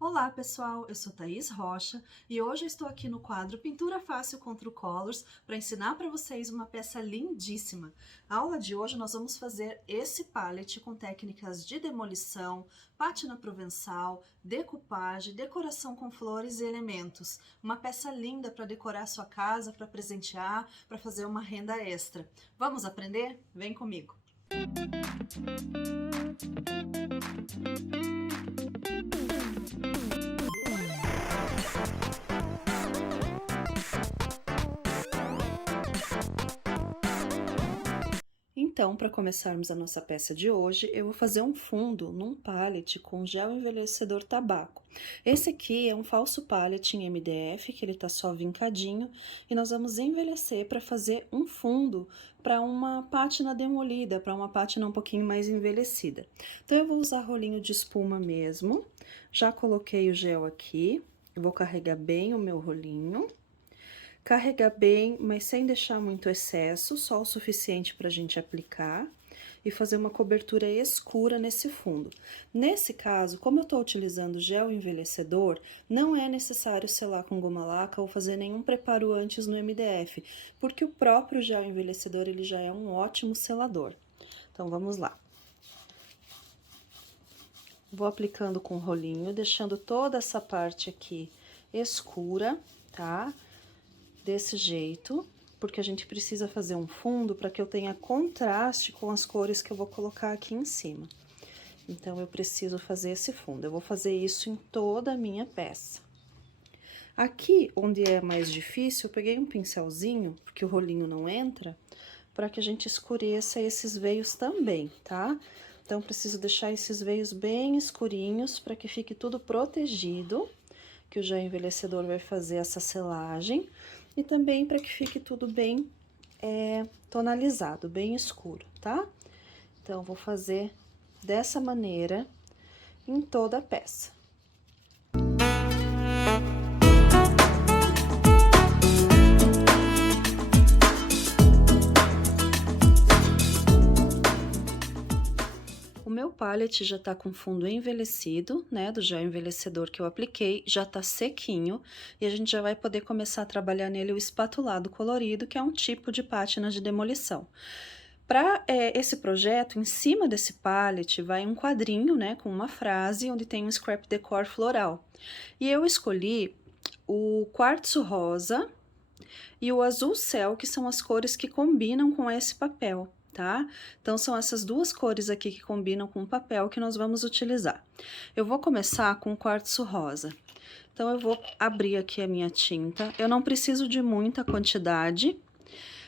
Olá pessoal, eu sou Thaís Rocha e hoje eu estou aqui no quadro Pintura Fácil com True Colors para ensinar para vocês uma peça lindíssima. A aula de hoje nós vamos fazer esse palette com técnicas de demolição, pátina provençal, decoupage, decoração com flores e elementos. Uma peça linda para decorar sua casa, para presentear, para fazer uma renda extra. Vamos aprender? Vem comigo! Então, para começarmos a nossa peça de hoje, eu vou fazer um fundo num pallet com gel envelhecedor tabaco. Esse aqui é um falso pallet em MDF, que ele tá só vincadinho, e nós vamos envelhecer para fazer um fundo para uma pátina demolida, para uma pátina um pouquinho mais envelhecida. Então, eu vou usar rolinho de espuma mesmo, já coloquei o gel aqui, eu vou carregar bem o meu rolinho. Carregar bem, mas sem deixar muito excesso, só o suficiente para a gente aplicar e fazer uma cobertura escura nesse fundo. Nesse caso, como eu estou utilizando gel envelhecedor, não é necessário selar com goma laca ou fazer nenhum preparo antes no MDF, porque o próprio gel envelhecedor ele já é um ótimo selador. Então, vamos lá. Vou aplicando com o rolinho, deixando toda essa parte aqui escura, tá? Desse jeito, porque a gente precisa fazer um fundo para que eu tenha contraste com as cores que eu vou colocar aqui em cima. Então, eu preciso fazer esse fundo. Eu vou fazer isso em toda a minha peça. Aqui, onde é mais difícil, eu peguei um pincelzinho, porque o rolinho não entra, para que a gente escureça esses veios também, tá? Então, preciso deixar esses veios bem escurinhos para que fique tudo protegido, que o gel envelhecedor vai fazer essa selagem. E também para que fique tudo bem tonalizado, bem escuro, tá? Então, vou fazer dessa maneira em toda a peça. O meu pallet já tá com fundo envelhecido, né, do gel envelhecedor que eu apliquei, já tá sequinho, e a gente já vai poder começar a trabalhar nele o espatulado colorido, que é um tipo de pátina de demolição. Para esse projeto, em cima desse pallet, vai um quadrinho, né, com uma frase, onde tem um scrap decor floral. E eu escolhi o quartzo rosa e o azul céu, que são as cores que combinam com esse papel. Tá? Então, são essas duas cores aqui que combinam com o papel que nós vamos utilizar. Eu vou começar com o quartzo rosa. Então, eu vou abrir aqui a minha tinta. Eu não preciso de muita quantidade.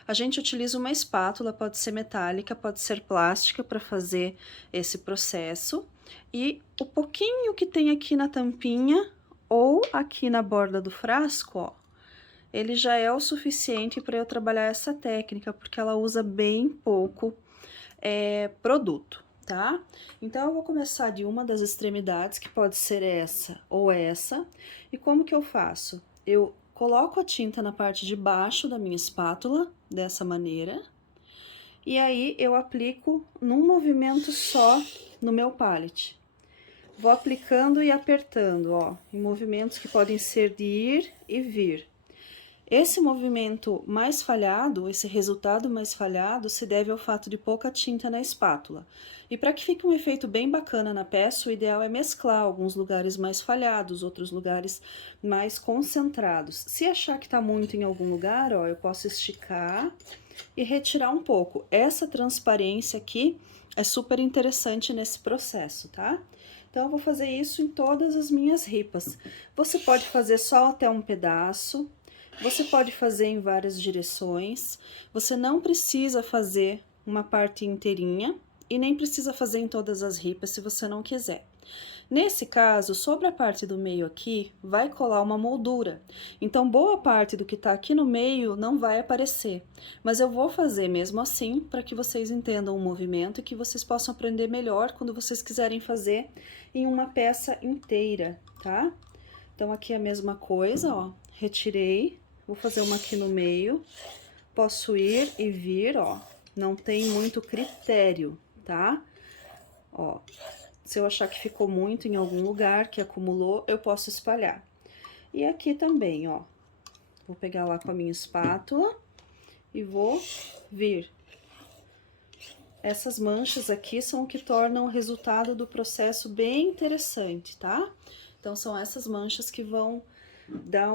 A gente utiliza uma espátula, pode ser metálica, pode ser plástica, para fazer esse processo. E o pouquinho que tem aqui na tampinha, ou aqui na borda do frasco, ó, ele já é o suficiente para eu trabalhar essa técnica, porque ela usa bem pouco produto, tá? Então, eu vou começar de uma das extremidades, que pode ser essa ou essa. E como que eu faço? Eu coloco a tinta na parte de baixo da minha espátula, dessa maneira. E aí, eu aplico num movimento só no meu pallet. Vou aplicando e apertando, ó, em movimentos que podem ser de ir e vir. Esse movimento mais falhado, esse resultado mais falhado, se deve ao fato de pouca tinta na espátula. E para que fique um efeito bem bacana na peça, o ideal é mesclar alguns lugares mais falhados, outros lugares mais concentrados. Se achar que está muito em algum lugar, ó, eu posso esticar e retirar um pouco. Essa transparência aqui é super interessante nesse processo, tá? Então, eu vou fazer isso em todas as minhas ripas. Você pode fazer só até um pedaço. Você pode fazer em várias direções, você não precisa fazer uma parte inteirinha e nem precisa fazer em todas as ripas se você não quiser. Nesse caso, sobre a parte do meio aqui, vai colar uma moldura. Então, boa parte do que tá aqui no meio não vai aparecer. Mas eu vou fazer mesmo assim, para que vocês entendam o movimento e que vocês possam aprender melhor quando vocês quiserem fazer em uma peça inteira, tá? Então, aqui é a mesma coisa, ó, retirei. Vou fazer uma aqui no meio, posso ir e vir, ó, não tem muito critério, tá? Ó, Se eu achar que ficou muito em algum lugar, que acumulou, eu posso espalhar. E aqui também, ó, vou pegar lá com a minha espátula e vou vir. Essas manchas aqui são o que tornam o resultado do processo bem interessante, tá? Então, são essas manchas que vão dar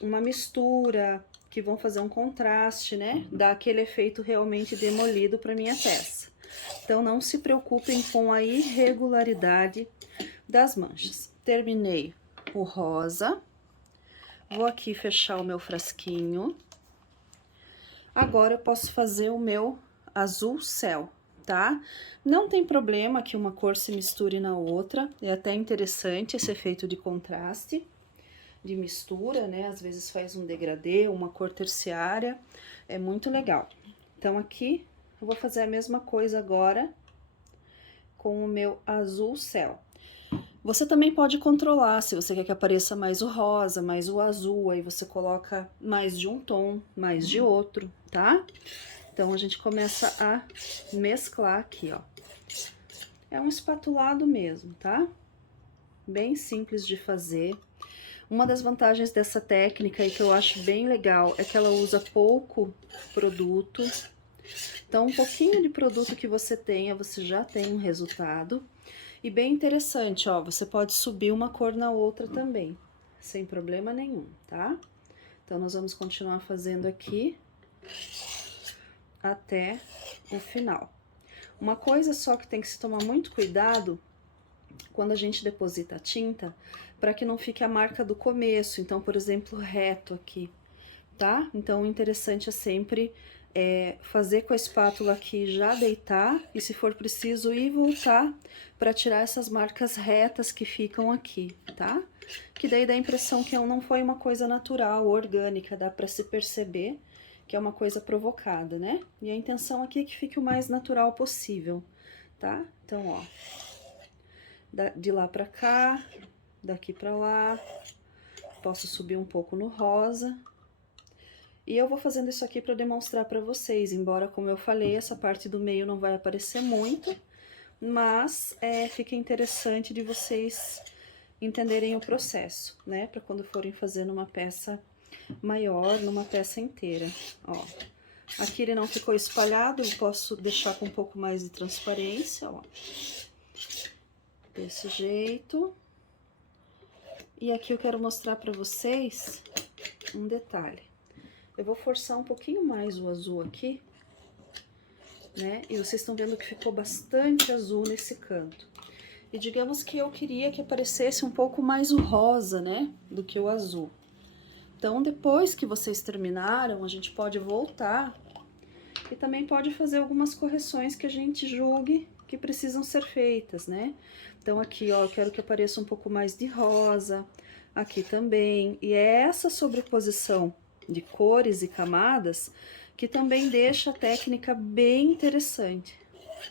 uma mistura, que vão fazer um contraste, né? Dar aquele efeito realmente demolido para minha peça. Então, não se preocupem com a irregularidade das manchas. Terminei o rosa. Vou aqui fechar o meu frasquinho. Agora, eu posso fazer o meu azul céu, tá? Não tem problema que uma cor se misture na outra. É até interessante esse efeito de contraste, de mistura, né? Às vezes faz um degradê, uma cor terciária. É muito legal. Então, aqui, eu vou fazer a mesma coisa agora com o meu azul céu. Você também pode controlar, se você quer que apareça mais o rosa, mais o azul, aí você coloca mais de um tom, mais de outro, tá? Então, a gente começa a mesclar aqui, ó. É um espatulado mesmo, tá? Bem simples de fazer. Uma das vantagens dessa técnica e que eu acho bem legal é que ela usa pouco produto. Então, um pouquinho de produto que você tenha, você já tem um resultado. E bem interessante, ó, você pode subir uma cor na outra também, sem problema nenhum, tá? Então, nós vamos continuar fazendo aqui até o final. Uma coisa só que tem que se tomar muito cuidado quando a gente deposita a tinta, para que não fique a marca do começo. Então, por exemplo, reto aqui, tá? Então, o interessante é sempre fazer com a espátula aqui já deitar e, se for preciso, ir voltar para tirar essas marcas retas que ficam aqui, tá? Que daí dá a impressão que não foi uma coisa natural, orgânica, dá para se perceber que é uma coisa provocada, né? E a intenção aqui é que fique o mais natural possível, tá? Então, ó, de lá pra cá, daqui pra lá, posso subir um pouco no rosa. E eu vou fazendo isso aqui para demonstrar para vocês, embora, como eu falei, essa parte do meio não vai aparecer muito, mas fica interessante de vocês entenderem o processo, né? Para quando forem fazer numa peça maior, numa peça inteira, ó. Aqui ele não ficou espalhado, eu posso deixar com um pouco mais de transparência, ó. Desse jeito. E aqui eu quero mostrar para vocês um detalhe. Eu vou forçar um pouquinho mais o azul aqui, né? E vocês estão vendo que ficou bastante azul nesse canto. E digamos que eu queria que aparecesse um pouco mais o rosa, né? Do que o azul. Então, depois que vocês terminaram, a gente pode voltar e também pode fazer algumas correções que a gente julgue que precisam ser feitas, né? Então, aqui, ó, eu quero que apareça um pouco mais de rosa, aqui também. E é essa sobreposição de cores e camadas que também deixa a técnica bem interessante,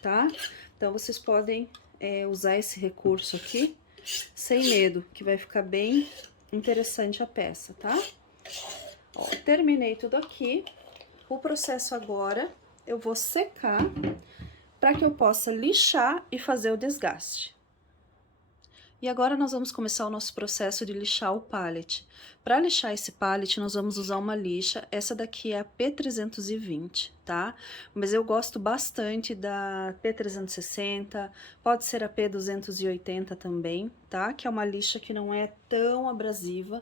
tá? Então, vocês podem usar esse recurso aqui sem medo, que vai ficar bem interessante a peça, tá? Ó, terminei tudo aqui. O processo agora eu vou secar para que eu possa lixar e fazer o desgaste. E agora nós vamos começar o nosso processo de lixar o pallet. Para lixar esse pallet, nós vamos usar uma lixa, essa daqui é a P320, tá? Mas eu gosto bastante da P360, pode ser a P280 também, tá? Que é uma lixa que não é tão abrasiva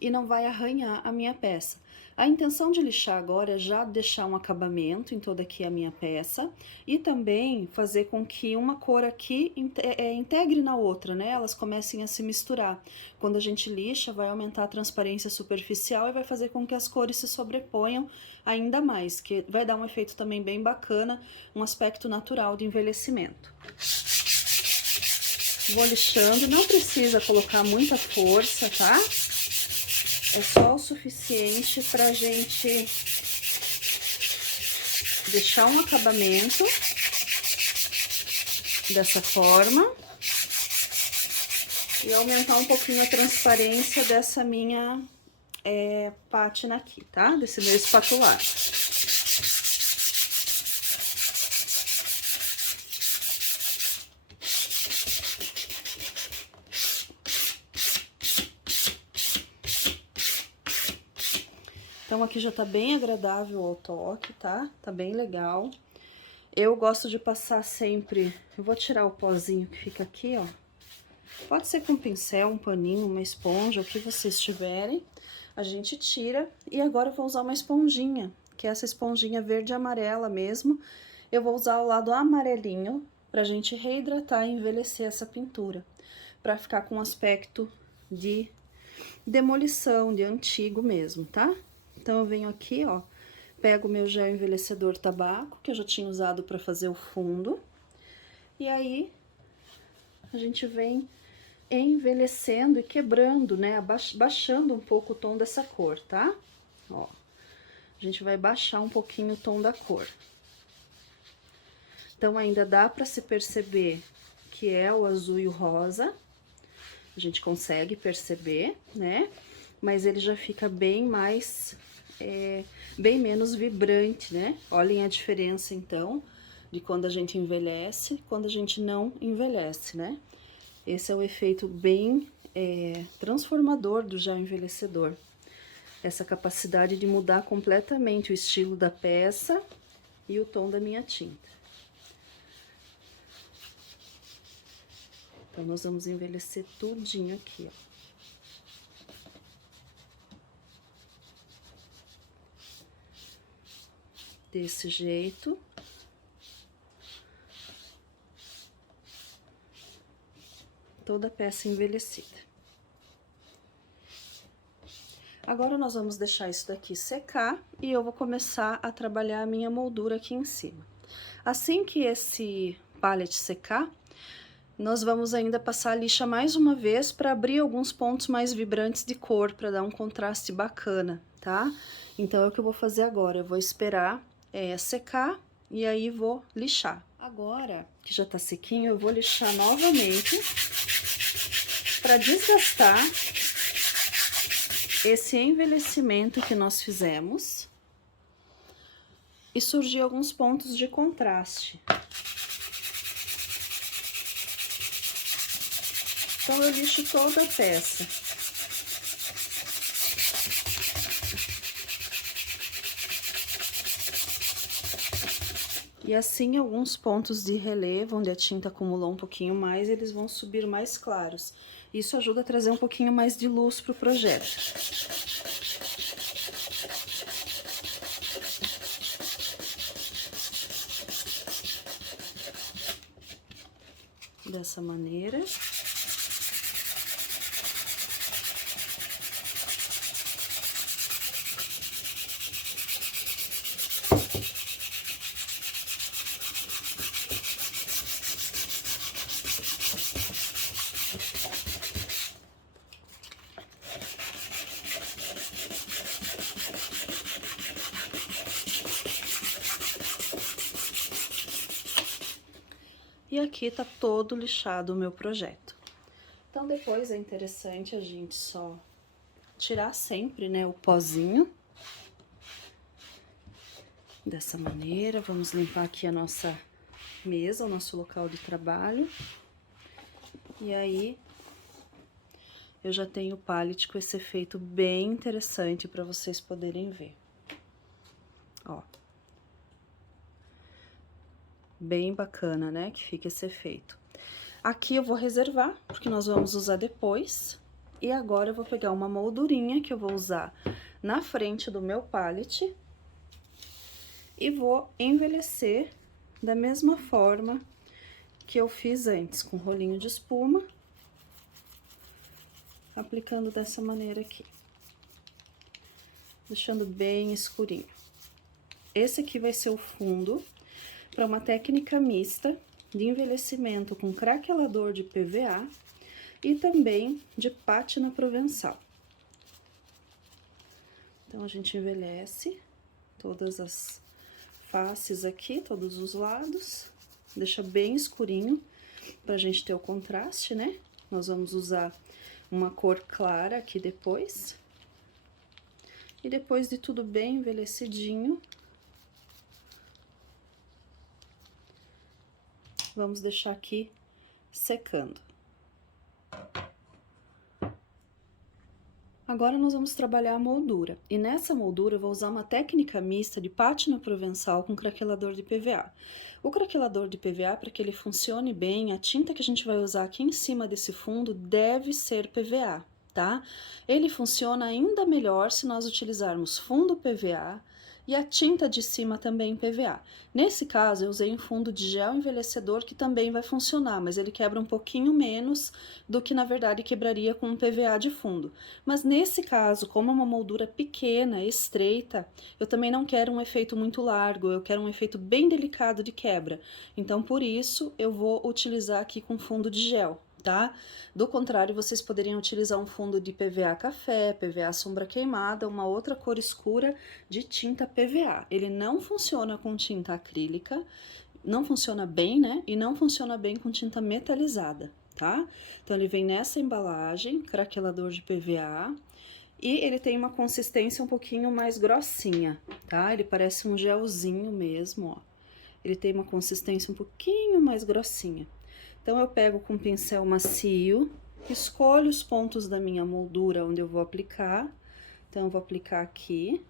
e não vai arranhar a minha peça. A intenção de lixar agora é já deixar um acabamento em toda aqui a minha peça e também fazer com que uma cor aqui integre na outra, né? Elas comecem a se misturar. Quando a gente lixa, vai aumentar a transparência superficial e vai fazer com que as cores se sobreponham ainda mais, que vai dar um efeito também bem bacana, um aspecto natural de envelhecimento. Vou lixando, não precisa colocar muita força, tá? É só o suficiente pra gente deixar um acabamento dessa forma e aumentar um pouquinho a transparência dessa minha pátina aqui, tá? Desse meu espatulado. Então, aqui já tá bem agradável ao toque, tá? Tá bem legal. Eu gosto de passar sempre... Eu vou tirar o pozinho que fica aqui, ó. Pode ser com um pincel, um paninho, uma esponja, o que vocês tiverem. A gente tira. E agora eu vou usar uma esponjinha, que é essa esponjinha verde e amarela mesmo. Eu vou usar o lado amarelinho pra gente reidratar e envelhecer essa pintura. Pra ficar com um aspecto de demolição, de antigo mesmo, tá? Então, eu venho aqui, ó, pego o meu gel envelhecedor tabaco, que eu já tinha usado pra fazer o fundo. E aí, a gente vem envelhecendo e quebrando, né? Baixando um pouco o tom dessa cor, tá? Ó, a gente vai baixar um pouquinho o tom da cor. Então, ainda dá pra se perceber que é o azul e o rosa. A gente consegue perceber, né? Mas ele já fica bem mais, bem menos vibrante, né? Olhem a diferença, então, de quando a gente envelhece e quando a gente não envelhece, né? Esse é o efeito bem transformador do gel envelhecedor. Essa capacidade de mudar completamente o estilo da peça e o tom da minha tinta. Então, nós vamos envelhecer tudinho aqui, ó. Desse jeito. Toda a peça envelhecida. Agora, nós vamos deixar isso daqui secar e eu vou começar a trabalhar a minha moldura aqui em cima. Assim que esse pallet secar, nós vamos ainda passar a lixa mais uma vez para abrir alguns pontos mais vibrantes de cor, para dar um contraste bacana, tá? Então, é o que eu vou fazer agora. Eu vou esperar secar e aí vou lixar. Agora que já tá sequinho, eu vou lixar novamente para desgastar esse envelhecimento que nós fizemos e surgir alguns pontos de contraste. Então, eu lixo toda a peça. E assim, alguns pontos de relevo, onde a tinta acumulou um pouquinho mais, eles vão subir mais claros. Isso ajuda a trazer um pouquinho mais de luz para o projeto. Dessa maneira. E aqui tá todo lixado o meu projeto. Então, depois é interessante a gente só tirar sempre, né, o pozinho. Dessa maneira, vamos limpar aqui a nossa mesa, o nosso local de trabalho. E aí, eu já tenho o pallet com esse efeito bem interessante para vocês poderem ver. Ó. Bem bacana, né, que fica esse efeito. Aqui eu vou reservar, porque nós vamos usar depois. E agora eu vou pegar uma moldurinha que eu vou usar na frente do meu pallet. E vou envelhecer da mesma forma que eu fiz antes, com rolinho de espuma. Aplicando dessa maneira aqui. Deixando bem escurinho. Esse aqui vai ser o fundo para uma técnica mista de envelhecimento com craquelador de PVA e também de pátina provençal. Então, a gente envelhece todas as faces aqui, todos os lados, deixa bem escurinho pra gente ter o contraste, né? Nós vamos usar uma cor clara aqui depois. E depois de tudo bem envelhecidinho, vamos deixar aqui secando. Agora nós vamos trabalhar a moldura, e nessa moldura eu vou usar uma técnica mista de pátina provençal com craquelador de PVA. O craquelador de PVA, para que ele funcione bem, a tinta que a gente vai usar aqui em cima desse fundo deve ser PVA, tá? Ele funciona ainda melhor se nós utilizarmos fundo PVA e a tinta de cima também PVA. Nesse caso, eu usei um fundo de gel envelhecedor que também vai funcionar, mas ele quebra um pouquinho menos do que, na verdade, quebraria com um PVA de fundo. Mas nesse caso, como é uma moldura pequena, estreita, eu também não quero um efeito muito largo, eu quero um efeito bem delicado de quebra. Então, por isso, eu vou utilizar aqui com fundo de gel, tá? Do contrário, vocês poderiam utilizar um fundo de PVA café, PVA sombra queimada, uma outra cor escura de tinta PVA. Ele não funciona com tinta acrílica, não funciona bem, né? E não funciona bem com tinta metalizada, tá? Então, ele vem nessa embalagem, craquelador de PVA, e ele tem uma consistência um pouquinho mais grossinha, tá? Ele parece um gelzinho mesmo, ó. Ele tem uma consistência um pouquinho mais grossinha. Então, eu pego com um pincel macio, escolho os pontos da minha moldura onde eu vou aplicar. Então, eu vou aplicar aqui.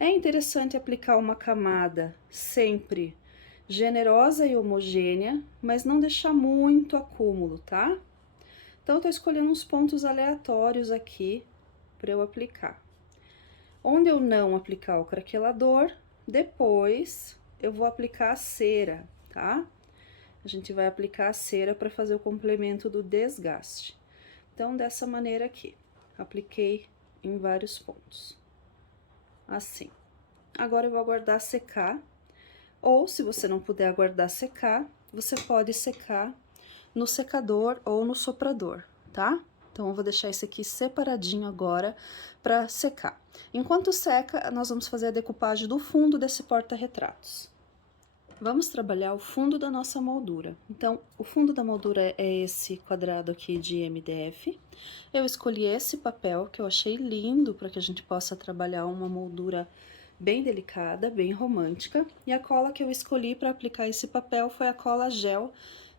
É interessante aplicar uma camada sempre generosa e homogênea, mas não deixar muito acúmulo, tá? Então, eu tô escolhendo uns pontos aleatórios aqui para eu aplicar. Onde eu não aplicar o craquelador, depois eu vou aplicar a cera, tá? A gente vai aplicar a cera para fazer o complemento do desgaste. Então, dessa maneira aqui, apliquei em vários pontos. Assim. Agora, eu vou aguardar secar, ou se você não puder aguardar secar, você pode secar no secador ou no soprador, tá? Então, eu vou deixar esse aqui separadinho agora para secar. Enquanto seca, nós vamos fazer a decupagem do fundo desse porta-retratos. Vamos trabalhar o fundo da nossa moldura. Então, o fundo da moldura é esse quadrado aqui de MDF. Eu escolhi esse papel que eu achei lindo para que a gente possa trabalhar uma moldura bem delicada, bem romântica. E a cola que eu escolhi para aplicar esse papel foi a cola gel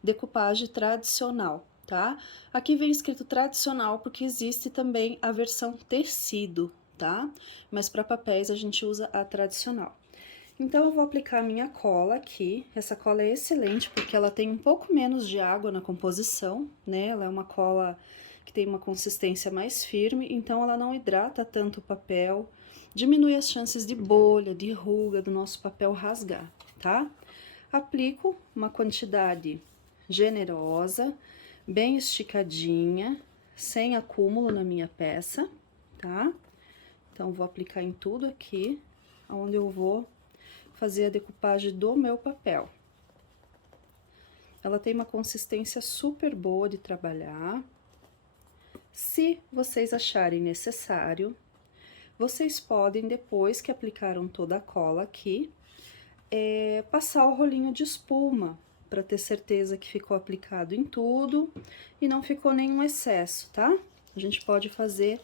decupagem tradicional, tá? Aqui vem escrito tradicional porque existe também a versão tecido, tá? Mas para papéis a gente usa a tradicional. Então, eu vou aplicar a minha cola aqui. Essa cola é excelente porque ela tem um pouco menos de água na composição, né? Ela é uma cola que tem uma consistência mais firme, então ela não hidrata tanto o papel, diminui as chances de bolha, de ruga do nosso papel rasgar, tá? Aplico uma quantidade generosa, bem esticadinha, sem acúmulo na minha peça, tá? Então, vou aplicar em tudo aqui, onde eu vou fazer a decupagem do meu papel. Ela tem uma consistência super boa de trabalhar. Se vocês acharem necessário, vocês podem, depois que aplicaram toda a cola aqui, passar o rolinho de espuma, para ter certeza que ficou aplicado em tudo e não ficou nenhum excesso, tá? A gente pode fazer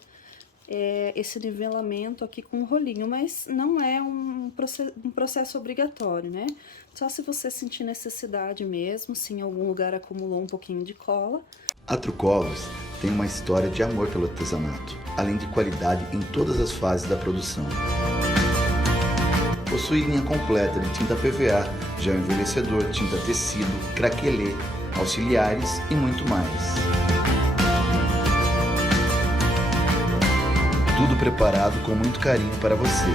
esse nivelamento aqui com o rolinho, mas não é um processo obrigatório, né? Só se você sentir necessidade mesmo, se em algum lugar acumulou um pouquinho de cola. A Trucolors tem uma história de amor pelo artesanato, além de qualidade em todas as fases da produção. Possui linha completa de tinta PVA, gel envelhecedor, tinta tecido, craquelê, auxiliares e muito mais. Tudo preparado com muito carinho para você.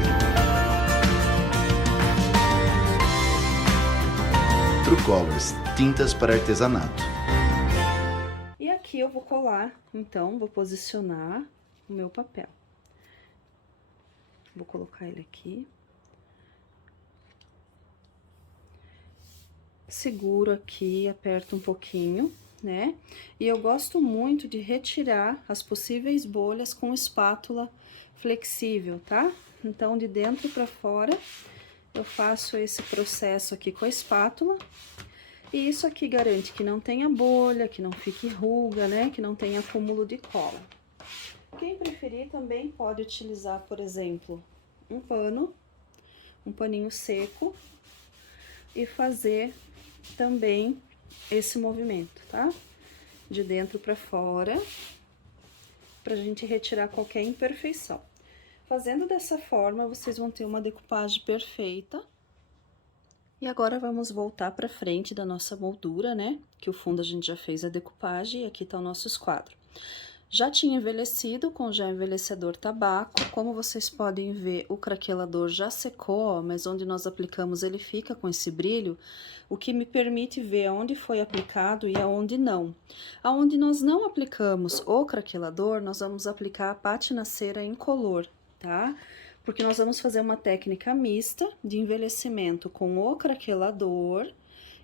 Trucolors, tintas para artesanato. E aqui eu vou colar, então, vou posicionar o meu papel. Vou colocar ele aqui. Seguro aqui, aperto um pouquinho, né? E eu gosto muito de retirar as possíveis bolhas com espátula flexível, tá? Então, de dentro para fora, eu faço esse processo aqui com a espátula. E isso aqui garante que não tenha bolha, que não fique ruga, né? Que não tenha acúmulo de cola. Quem preferir também pode utilizar, por exemplo, um paninho seco e fazer também esse movimento, tá? De dentro para fora pra gente retirar qualquer imperfeição. Fazendo dessa forma, vocês vão ter uma decupagem perfeita. E agora, vamos voltar pra frente da nossa moldura, né? Que o fundo a gente já fez a decupagem e aqui tá o nosso esquadro. Já tinha envelhecido com o gel envelhecedor tabaco, como vocês podem ver, o craquelador já secou, ó, mas onde nós aplicamos ele fica com esse brilho, o que me permite ver aonde foi aplicado e aonde não. Aonde nós não aplicamos o craquelador, nós vamos aplicar a pátina cera incolor, tá? Porque nós vamos fazer uma técnica mista de envelhecimento com o craquelador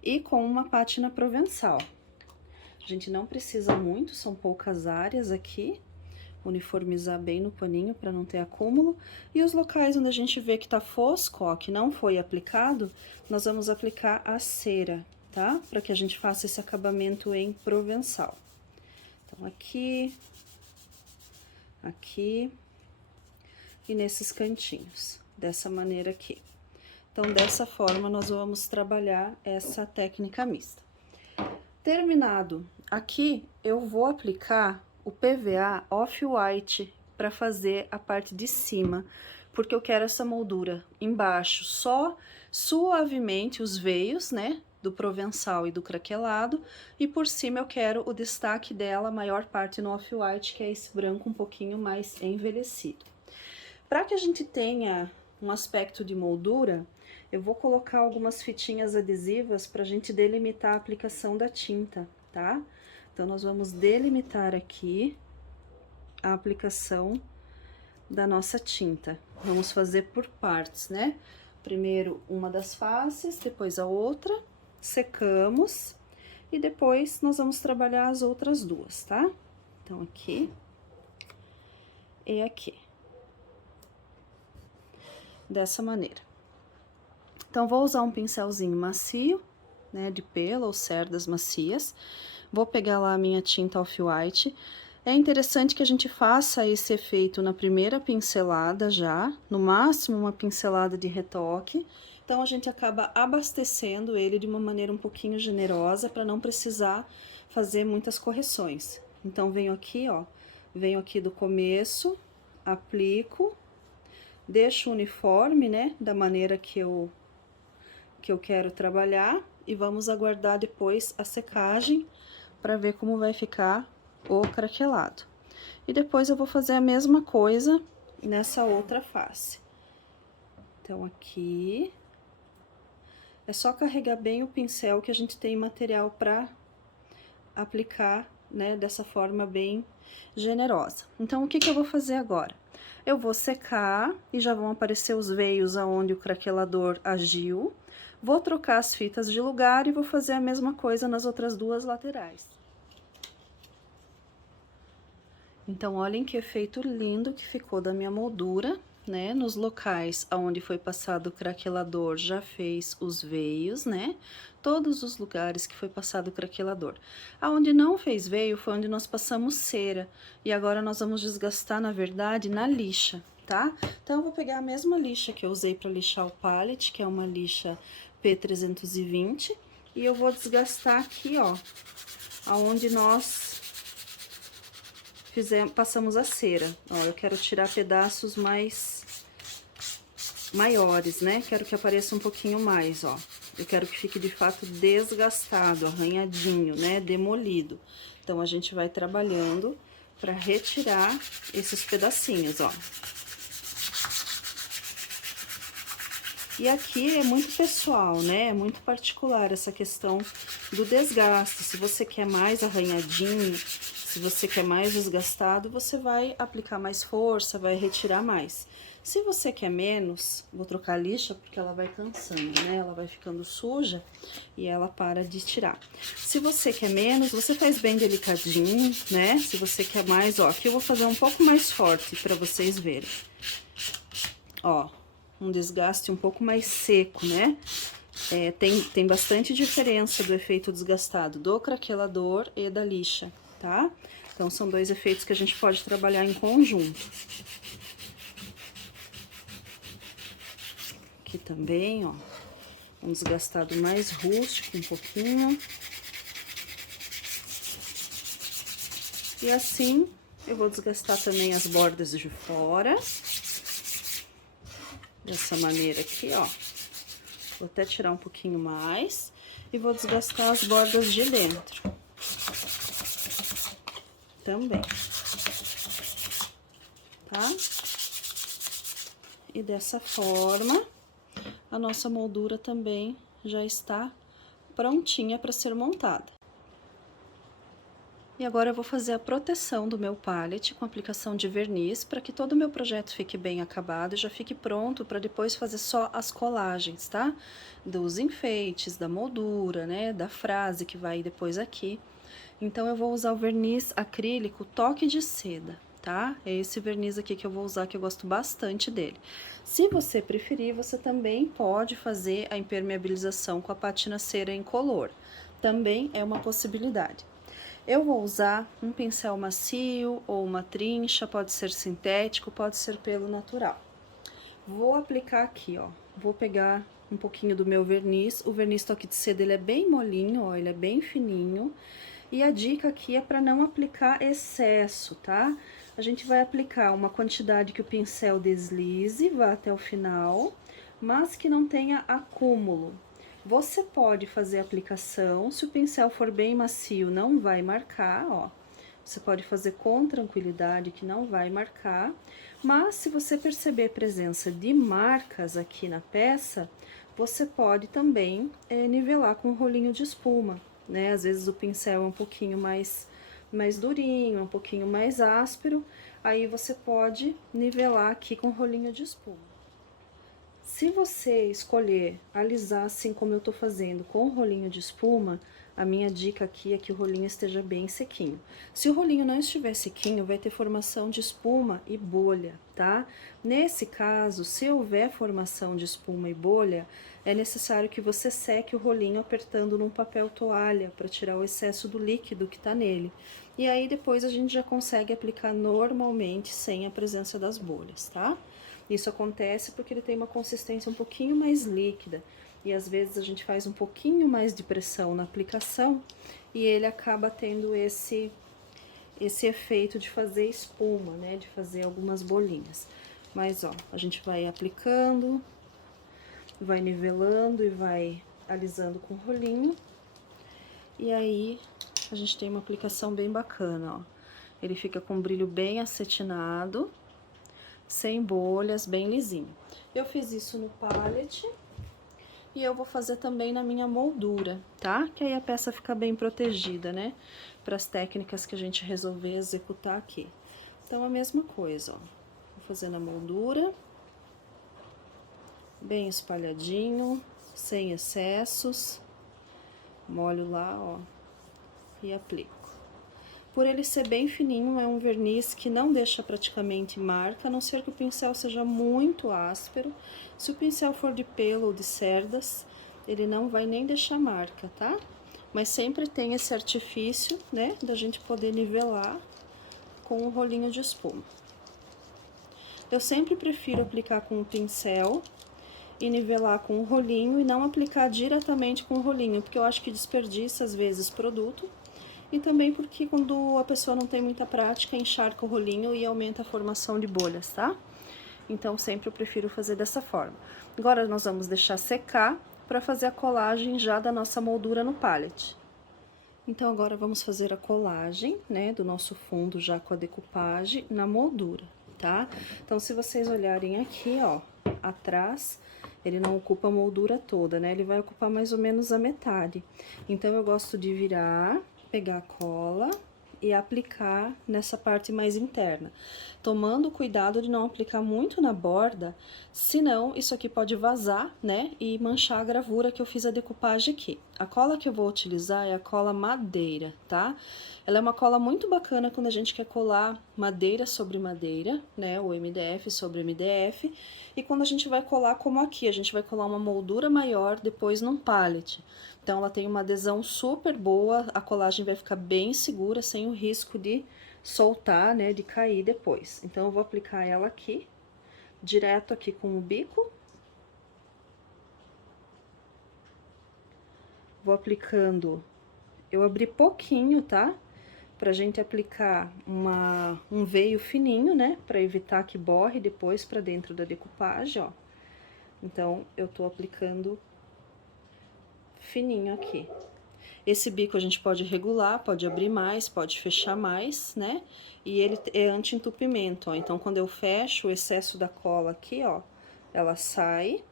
e com uma pátina provençal. A gente não precisa muito, são poucas áreas aqui, uniformizar bem no paninho para não ter acúmulo. E os locais onde a gente vê que tá fosco, ó, que não foi aplicado, nós vamos aplicar a cera, tá? Para que a gente faça esse acabamento em provençal. Então, aqui, aqui e nesses cantinhos, dessa maneira aqui. Então, dessa forma, nós vamos trabalhar essa técnica mista. Terminado aqui, eu vou aplicar o PVA Off-White para fazer a parte de cima, porque eu quero essa moldura embaixo, só suavemente os veios, né, do provençal e do craquelado, e por cima eu quero o destaque dela, a maior parte no Off-White, que é esse branco um pouquinho mais envelhecido. Para que a gente tenha um aspecto de moldura, eu vou colocar algumas fitinhas adesivas para a gente delimitar a aplicação da tinta, tá? Então, nós vamos delimitar aqui a aplicação da nossa tinta. Vamos fazer por partes, né? Primeiro uma das faces, depois a outra, secamos e depois nós vamos trabalhar as outras duas, tá? Então, aqui e aqui. Dessa maneira. Então, vou usar um pincelzinho macio, né, de pelo ou cerdas macias. Vou pegar lá a minha tinta Off-White. É interessante que a gente faça esse efeito na primeira pincelada já, no máximo uma pincelada de retoque. Então, a gente acaba abastecendo ele de uma maneira um pouquinho generosa, para não precisar fazer muitas correções. Então, venho aqui, ó, venho aqui do começo, aplico, deixo uniforme, né, da maneira que eu quero trabalhar, e vamos aguardar depois a secagem para ver como vai ficar o craquelado. E depois eu vou fazer a mesma coisa nessa outra face. Então, aqui é só carregar bem o pincel que a gente tem material para aplicar, né, dessa forma bem generosa. Então, o que que eu vou fazer agora? Eu vou secar e já vão aparecer os veios aonde o craquelador agiu. Vou trocar as fitas de lugar e vou fazer a mesma coisa nas outras duas laterais. Então, olhem que efeito lindo que ficou da minha moldura, né? Nos locais onde foi passado o craquelador, já fez os veios, né? Todos os lugares que foi passado o craquelador. Aonde não fez veio foi onde nós passamos cera. E agora nós vamos desgastar, na verdade, na lixa, tá? Então, eu vou pegar a mesma lixa que eu usei para lixar o pallet, que é uma lixa P320, e eu vou desgastar aqui, ó, aonde nós passamos a cera. Ó, eu quero tirar pedaços maiores, né? Quero que apareça um pouquinho mais, ó. Eu quero que fique de fato desgastado, arranhadinho, né? Demolido. Então, a gente vai trabalhando para retirar esses pedacinhos, ó. E aqui é muito pessoal, né? É muito particular essa questão do desgaste. Se você quer mais arranhadinho, se você quer mais desgastado, você vai aplicar mais força, vai retirar mais. Se você quer menos, vou trocar a lixa porque ela vai cansando, né? Ela vai ficando suja e ela para de tirar. Se você quer menos, você faz bem delicadinho, né? Se você quer mais, ó, aqui eu vou fazer um pouco mais forte para vocês verem. Ó, um desgaste um pouco mais seco, né? Tem bastante diferença do efeito desgastado do craquelador e da lixa, tá? Então, são dois efeitos que a gente pode trabalhar em conjunto. Aqui também, ó, um desgastado mais rústico, um pouquinho. E assim, Eu vou desgastar também as bordas de fora. Dessa maneira aqui, ó. Vou até tirar um pouquinho mais. E vou desgastar as bordas de dentro. Também. Tá? E dessa forma, a nossa moldura também já está prontinha para ser montada. E agora eu vou fazer a proteção do meu pallet com aplicação de verniz, para que todo o meu projeto fique bem acabado e já fique pronto para depois fazer só as colagens, tá? Dos enfeites, da moldura, né? Da frase que vai depois aqui. Então, eu vou usar o verniz acrílico Toque de Seda, tá? É esse verniz aqui que eu vou usar, que eu gosto bastante dele. Se você preferir, você também pode fazer a impermeabilização com a pátina cera incolor. Também é uma possibilidade. Eu vou usar um pincel macio ou uma trincha, pode ser sintético, pode ser pelo natural. Vou aplicar aqui, ó, vou pegar um pouquinho do meu verniz. O verniz Toque de Seda, ele é bem molinho, ó, ele é bem fininho. E a dica aqui é para não aplicar excesso, tá? A gente vai aplicar uma quantidade que o pincel deslize, vá até o final, mas que não tenha acúmulo. Você pode fazer a aplicação, se o pincel for bem macio, não vai marcar, ó. Você pode fazer com tranquilidade que não vai marcar, mas se você perceber presença de marcas aqui na peça, você pode também nivelar com um rolinho de espuma, né? Às vezes o pincel é um pouquinho mais durinho, um pouquinho mais áspero, aí você pode nivelar aqui com um rolinho de espuma. Se você escolher alisar assim como eu tô fazendo, com o rolinho de espuma, a minha dica aqui é que o rolinho esteja bem sequinho. Se o rolinho não estiver sequinho, vai ter formação de espuma e bolha, tá? Nesse caso, se houver formação de espuma e bolha, é necessário que você seque o rolinho apertando num papel toalha para tirar o excesso do líquido que tá nele. E aí depois a gente já consegue aplicar normalmente sem a presença das bolhas, tá? Isso acontece porque ele tem uma consistência um pouquinho mais líquida e às vezes a gente faz um pouquinho mais de pressão na aplicação e ele acaba tendo esse efeito de fazer espuma, né, de fazer algumas bolinhas. Mas, ó, a gente vai aplicando, vai nivelando e vai alisando com o rolinho. E aí, a gente tem uma aplicação bem bacana, ó. Ele fica com um brilho bem acetinado, sem bolhas, bem lisinho. Eu fiz isso no pallet e eu vou fazer também na minha moldura, tá? Que aí a peça fica bem protegida, né? Para as técnicas que a gente resolver executar aqui. Então, a mesma coisa, ó. Vou fazer na moldura, bem espalhadinho, sem excessos. Molho lá, ó, e aplico. Por ele ser bem fininho, é um verniz que não deixa praticamente marca, a não ser que o pincel seja muito áspero. Se o pincel for de pelo ou de cerdas, ele não vai nem deixar marca, tá? Mas sempre tem esse artifício, né, da gente poder nivelar com o rolinho de espuma. Eu sempre prefiro aplicar com o pincel e nivelar com o rolinho e não aplicar diretamente com o rolinho, porque eu acho que desperdiça às vezes produto. E também porque quando a pessoa não tem muita prática, encharca o rolinho e aumenta a formação de bolhas, tá? Então, sempre eu prefiro fazer dessa forma. Agora, nós vamos deixar secar para fazer a colagem já da nossa moldura no pallet. Então, agora vamos fazer a colagem, né, do nosso fundo já com a decupagem na moldura, tá? Então, se vocês olharem aqui, ó, atrás, ele não ocupa a moldura toda, né? Ele vai ocupar mais ou menos a metade. Então, eu gosto de virar, pegar a cola e aplicar nessa parte mais interna, tomando cuidado de não aplicar muito na borda, senão isso aqui pode vazar, né, e manchar a gravura que eu fiz a decupagem aqui. A cola que eu vou utilizar é a cola madeira, tá? Ela é uma cola muito bacana quando a gente quer colar madeira sobre madeira, né, ou MDF sobre MDF, e quando a gente vai colar como aqui, a gente vai colar uma moldura maior depois num pallet. Então, ela tem uma adesão super boa, a colagem vai ficar bem segura, sem o risco de soltar, né, de cair depois. Então, eu vou aplicar ela aqui, direto aqui com o bico. Vou aplicando, eu abri pouquinho, tá? pra gente aplicar um veio fininho, né? Pra evitar que borre depois pra dentro da decupagem, ó. Então, eu tô aplicando fininho aqui. Esse bico a gente pode regular, pode abrir mais, pode fechar mais, né? E ele é anti-entupimento, ó. Então, quando eu fecho o excesso da cola aqui, ó, ela sai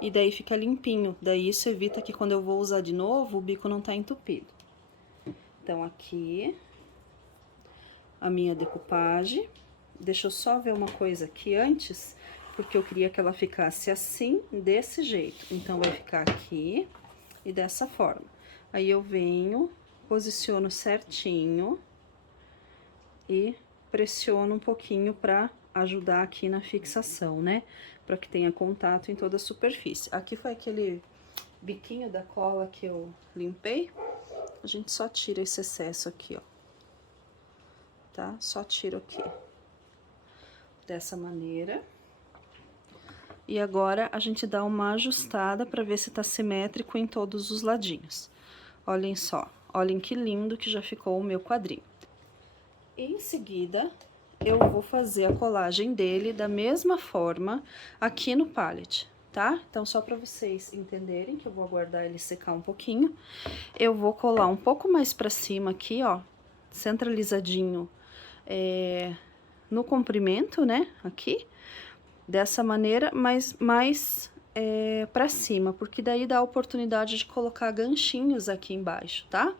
e daí fica limpinho. Daí isso evita que quando eu vou usar de novo, o bico não tá entupido. Então, aqui, a minha decupagem. Deixa eu só ver uma coisa aqui antes, porque eu queria que ela ficasse assim, desse jeito. Então, vai ficar aqui e dessa forma. Aí, eu venho, posiciono certinho e pressiono um pouquinho pra ajudar aqui na fixação, né? Pra que tenha contato em toda a superfície. Aqui foi aquele biquinho da cola que eu limpei. A gente só tira esse excesso aqui, ó. Tá? Só tiro aqui. Dessa maneira. E agora, a gente dá uma ajustada pra ver se tá simétrico em todos os ladinhos. Olhem só, olhem que lindo que já ficou o meu quadrinho. Em seguida, eu vou fazer a colagem dele da mesma forma aqui no pallet, tá? Então, só pra vocês entenderem que eu vou aguardar ele secar um pouquinho. Eu vou colar um pouco mais pra cima aqui, ó, centralizadinho no comprimento, né, aqui. Dessa maneira, mas mais pra cima, porque daí dá a oportunidade de colocar ganchinhos aqui embaixo, tá?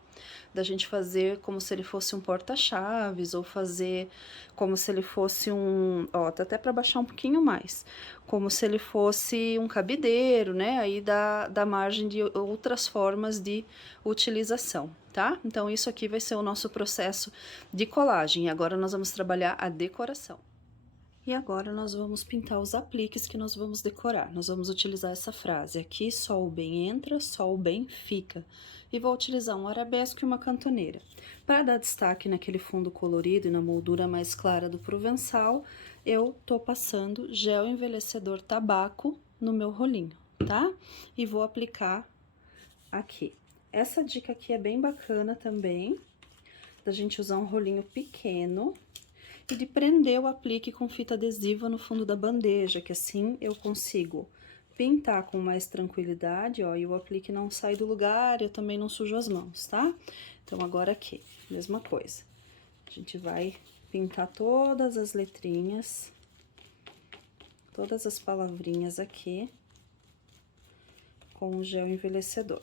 Da gente fazer como se ele fosse um porta-chaves, ou fazer como se ele fosse ó, tá até pra baixar um pouquinho mais, como se ele fosse um cabideiro, né? Aí dá margem de outras formas de utilização, tá? Então, isso aqui vai ser o nosso processo de colagem, e agora nós vamos trabalhar a decoração. E agora, nós vamos pintar os apliques que nós vamos decorar. Nós vamos utilizar essa frase aqui, só o bem entra, só o bem fica. E vou utilizar um arabesco e uma cantoneira. Para dar destaque naquele fundo colorido e na moldura mais clara do provençal, eu tô passando gel envelhecedor tabaco no meu rolinho, tá? E vou aplicar aqui. Essa dica aqui é bem bacana também, da gente usar um rolinho pequeno, e de prender o aplique com fita adesiva no fundo da bandeja, que assim eu consigo pintar com mais tranquilidade, ó, e o aplique não sai do lugar, eu também não sujo as mãos, tá? Então, agora aqui, mesma coisa. A gente vai pintar todas as letrinhas, todas as palavrinhas aqui, com o gel envelhecedor.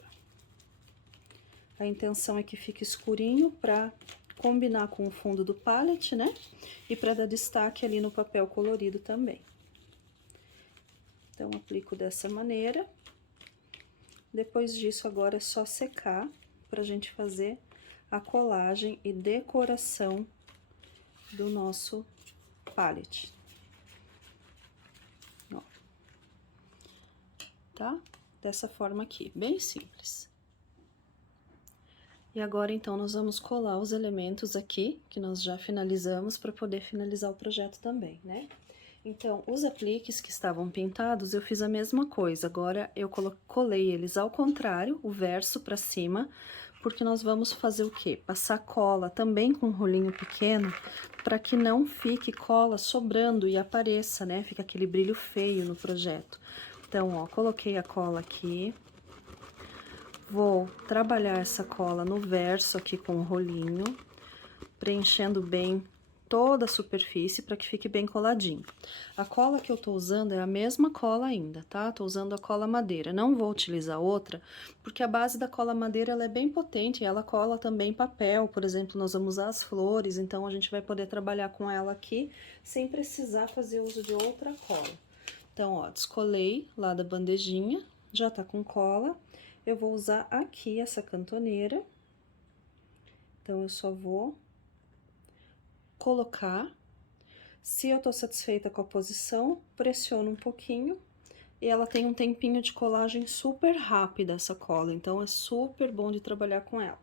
A intenção é que fique escurinho pra combinar com o fundo do pallet, né? E para dar destaque ali no papel colorido também. Então, aplico dessa maneira. Depois disso, agora é só secar pra gente fazer a colagem e decoração do nosso pallet. Ó. Tá? Dessa forma aqui, bem simples. E agora, então, nós vamos colar os elementos aqui, que nós já finalizamos, para poder finalizar o projeto também, né? Então, os apliques que estavam pintados, eu fiz a mesma coisa. Agora, eu colei eles ao contrário, o verso para cima, porque nós vamos fazer o quê? Passar cola também com um rolinho pequeno, para que não fique cola sobrando e apareça, né? Fica aquele brilho feio no projeto. Então, ó, coloquei a cola aqui. Vou trabalhar essa cola no verso aqui com o rolinho, preenchendo bem toda a superfície para que fique bem coladinho. A cola que eu tô usando é a mesma cola ainda, tá? Tô usando a cola madeira, não vou utilizar outra, porque a base da cola madeira ela é bem potente e ela cola também papel, por exemplo, nós vamos usar as flores, então a gente vai poder trabalhar com ela aqui sem precisar fazer uso de outra cola. Então, ó, descolei lá da bandejinha, já tá com cola. Eu vou usar aqui essa cantoneira, então eu só vou colocar. Se eu tô satisfeita com a posição, pressiono um pouquinho e ela tem um tempinho de colagem super rápida essa cola, então é super bom de trabalhar com ela.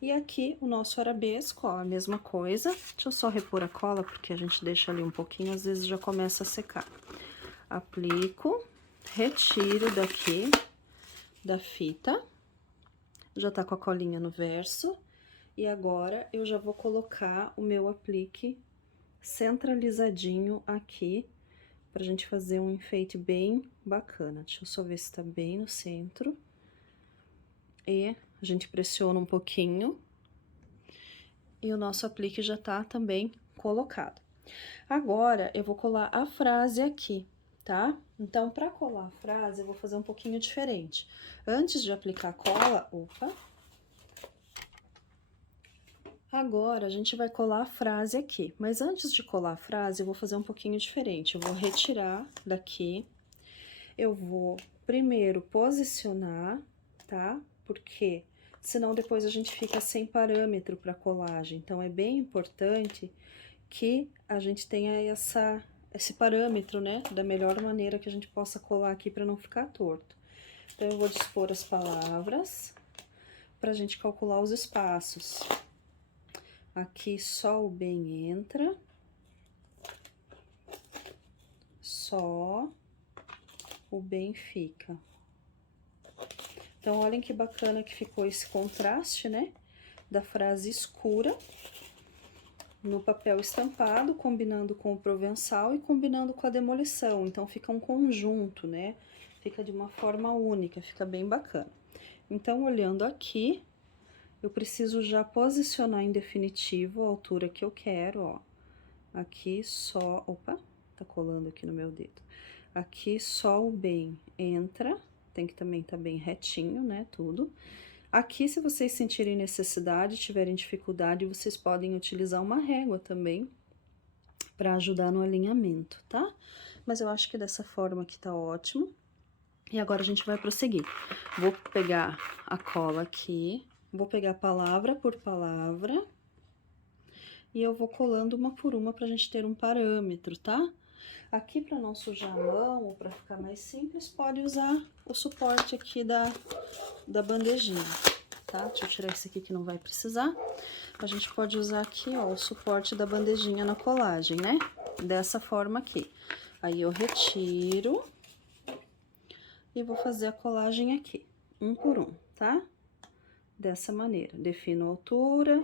E aqui o nosso arabesco, ó, a mesma coisa. Deixa eu só repor a cola, porque a gente deixa ali um pouquinho, às vezes já começa a secar. Aplico, retiro daqui da fita, já tá com a colinha no verso, E agora, eu já vou colocar o meu aplique centralizadinho aqui, pra gente fazer um enfeite bem bacana. Deixa eu só ver se tá bem no centro. E a gente pressiona um pouquinho. E o nosso aplique já tá também colocado. Agora, eu vou colar a frase aqui, tá? Então, pra colar a frase, eu vou fazer um pouquinho diferente. Antes de aplicar a cola, agora, a gente vai colar a frase aqui, mas antes de colar a frase, eu vou fazer um pouquinho diferente. Eu vou retirar daqui, eu vou primeiro posicionar, tá? Porque senão depois a gente fica sem parâmetro para colagem. Então, é bem importante que a gente tenha esse parâmetro, né? Da melhor maneira que a gente possa colar aqui para não ficar torto. Então, eu vou dispor as palavras para a gente calcular os espaços. Aqui só o bem entra, só o bem fica. Então, olhem que bacana que ficou esse contraste, né? Da frase escura no papel estampado, combinando com o provençal e combinando com a demolição. Então, fica um conjunto, né? Fica de uma forma única, fica bem bacana. Então, olhando aqui, eu preciso já posicionar em definitivo a altura que eu quero, ó. Aqui só... Opa, tá colando aqui no meu dedo. Aqui só o bem entra, tem que também tá bem retinho, né, tudo. Aqui, se vocês sentirem necessidade, tiverem dificuldade, vocês podem utilizar uma régua também para ajudar no alinhamento, tá? Mas eu acho que dessa forma aqui tá ótimo. E agora a gente vai prosseguir. Vou pegar a cola aqui, vou pegar palavra por palavra e eu vou colando uma por uma pra gente ter um parâmetro, tá? Aqui, para não sujar a mão ou para ficar mais simples, pode usar o suporte aqui da bandejinha, tá? Deixa eu tirar esse aqui que não vai precisar. A gente pode usar aqui, ó, o suporte da bandejinha na colagem, né? Dessa forma aqui. Aí, eu retiro e vou fazer a colagem aqui, um por um, tá? Dessa maneira. Defino a altura,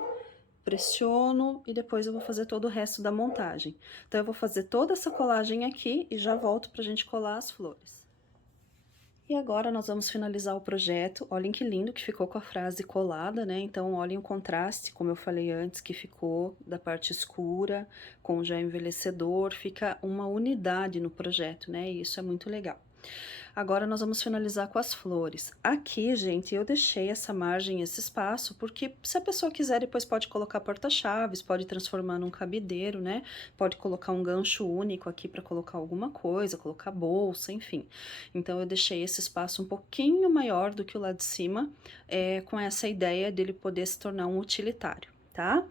pressiono e depois eu vou fazer todo o resto da montagem. Então, eu vou fazer toda essa colagem aqui e já volto pra gente colar as flores. E agora, nós vamos finalizar o projeto. Olhem que lindo que ficou com a frase colada, né? Então, olhem o contraste, como eu falei antes, que ficou da parte escura com o gel envelhecedor. Fica uma unidade no projeto, né? E isso é muito legal. Agora, nós vamos finalizar com as flores. Aqui, gente, eu deixei essa margem, esse espaço, porque se a pessoa quiser, depois pode colocar porta-chaves, pode transformar num cabideiro, né? Pode colocar um gancho único aqui para colocar alguma coisa, colocar bolsa, enfim. Então, eu deixei esse espaço um pouquinho maior do que o lá de cima, com essa ideia dele poder se tornar um utilitário, tá?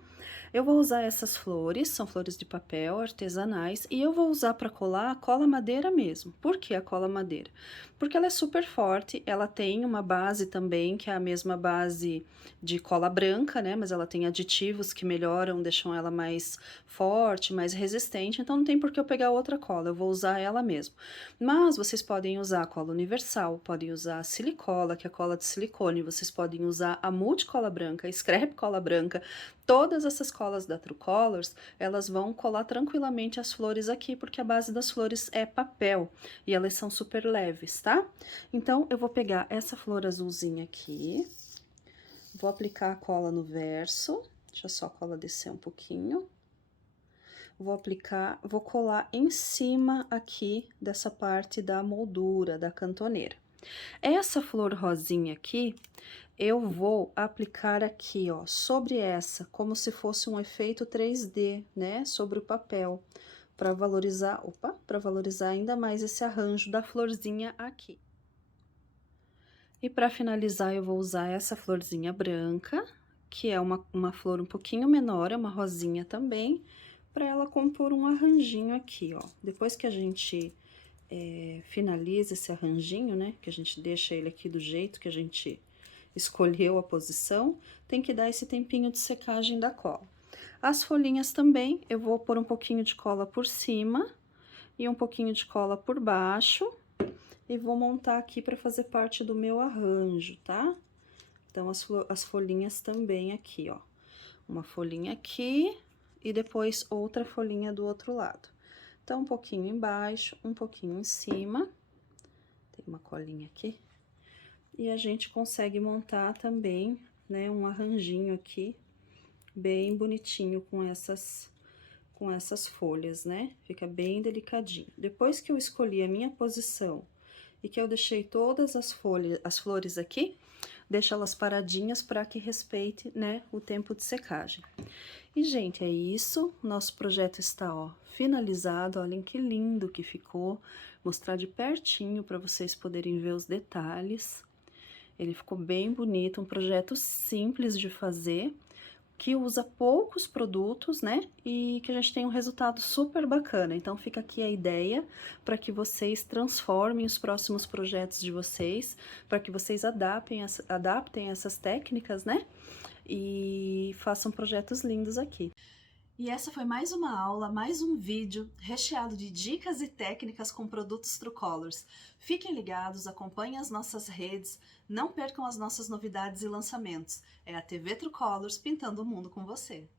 Eu vou usar essas flores, são flores de papel artesanais, e eu vou usar para colar a cola madeira mesmo. Por que a cola madeira? Porque ela é super forte, ela tem uma base também, que é a mesma base de cola branca, né? Mas ela tem aditivos que melhoram, deixam ela mais forte, mais resistente, então não tem por que eu pegar outra cola, eu vou usar ela mesmo. Mas vocês podem usar a cola universal, podem usar a silicola, que é a cola de silicone, vocês podem usar a multicola branca, a scrap cola branca. Todas essas colas da True Colors, elas vão colar tranquilamente as flores aqui, porque a base das flores é papel e elas são super leves, tá? Então, eu vou pegar essa flor azulzinha aqui, vou aplicar a cola no verso, deixa só a cola descer um pouquinho. Vou aplicar, vou colar em cima aqui dessa parte da moldura, da cantoneira. Essa flor rosinha aqui, eu vou aplicar aqui, ó, sobre essa, como se fosse um efeito 3D, né, sobre o papel, para valorizar, para valorizar ainda mais esse arranjo da florzinha aqui. E para finalizar, eu vou usar essa florzinha branca, que é uma flor um pouquinho menor, é uma rosinha também, para ela compor um arranjinho aqui, ó. Depois que a gente finaliza esse arranjinho, né, que a gente deixa ele aqui do jeito que a gente escolheu a posição, tem que dar esse tempinho de secagem da cola. As folhinhas também, eu vou pôr um pouquinho de cola por cima e um pouquinho de cola por baixo e vou montar aqui para fazer parte do meu arranjo, tá? Então, as folhinhas também aqui, ó. uma folhinha aqui e depois outra folhinha do outro lado. Então, um pouquinho embaixo, um pouquinho em cima. Tem uma colinha aqui. E a gente consegue montar também, né, um arranjinho aqui, bem bonitinho com essas folhas, né? Fica bem delicadinho. Depois que eu escolhi a minha posição e que eu deixei todas as flores aqui, deixa elas paradinhas para que respeite, né, o tempo de secagem. E, gente, é isso. Nosso projeto está, ó, finalizado. Olhem que lindo que ficou. Mostrar de pertinho para vocês poderem ver os detalhes. Ele ficou bem bonito, um projeto simples de fazer, que usa poucos produtos, né? E que a gente tem um resultado super bacana. Então, fica aqui a ideia para que vocês transformem os próximos projetos de vocês, para que vocês adaptem essas técnicas, né? E façam projetos lindos aqui. E essa foi mais uma aula, mais um vídeo recheado de dicas e técnicas com produtos Truecolors. Fiquem ligados, acompanhem as nossas redes, não percam as nossas novidades e lançamentos. É a TV Truecolors pintando o mundo com você.